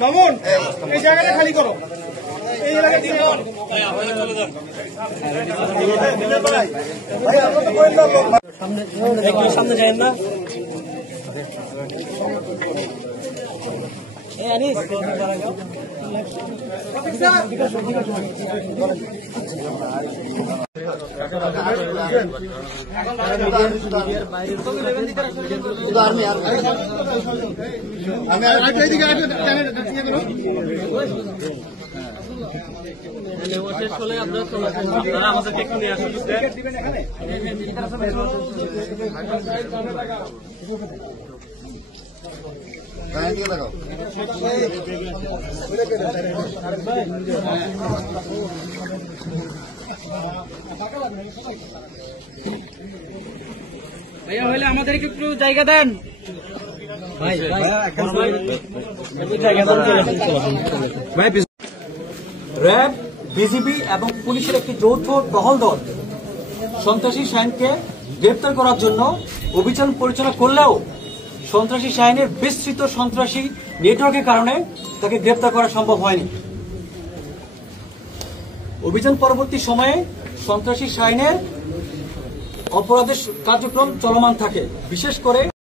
মামুন এই জায়গাটা খালি করো, এই এলাকায় সামনে যাবেন না। আমাদেরকে একটু নিয়ে আসুন। ভাইয়া হলে আমাদেরকে একটু জায়গা দেন। র্যাব, বিজিবি এবং পুলিশের একটি যৌথ টহল দল সন্ত্রাসী শাহিনকে গ্রেপ্তার করার জন্য অভিযান পরিচালনা করলেও সন্ত্রাসী শাহিনের বিস্তৃত সন্ত্রাসী নেটওয়ার্কের কারণে তাকে গ্রেপ্তার করা সম্ভব হয়নি। অভিযান পরবর্তী সময়ে সন্ত্রাসী শাহিনের অপরাধের কার্যক্রম চলমান থাকে, বিশেষ করে